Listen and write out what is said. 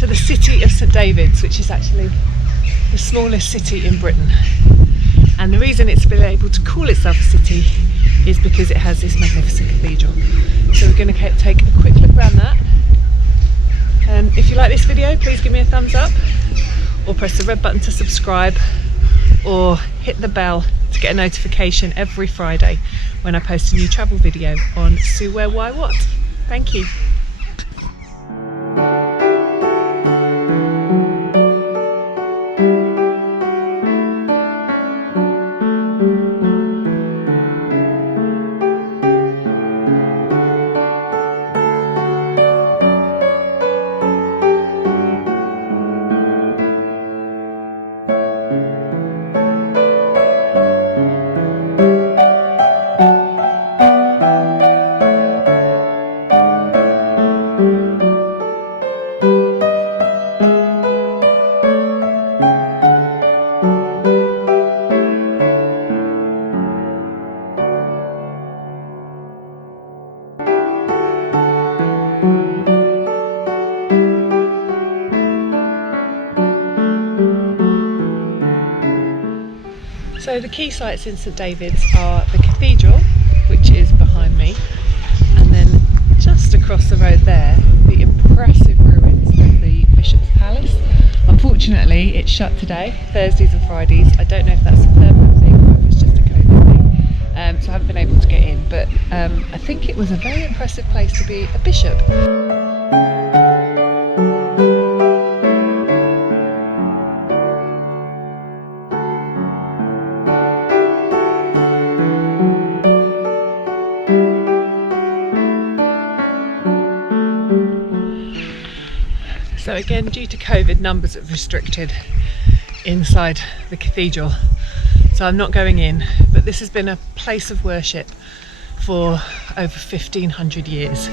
to the city of St Davids, which is actually the smallest city in Britain. And the reason it's been able to call itself a city is because it has this magnificent cathedral. So we're going to take a quick look around that. If you like this video, please give me a thumbs up, or press the red button to subscribe, or hit the bell to get a notification every Friday when I post a new travel video on Sue Where Why What. Thank you. So the key sites in St Davids are the cathedral, which is behind me, and then just across the road there, the impressive ruins of the Bishop's Palace. Unfortunately, it's shut today, Thursdays and Fridays. I don't know if that's a permanent thing or if it's just a COVID thing, so I haven't been able to get in, but I think it was a very impressive place to be a bishop. So again, due to COVID, numbers are restricted inside the cathedral, so I'm not going in, but this has been a place of worship for over 1500 years.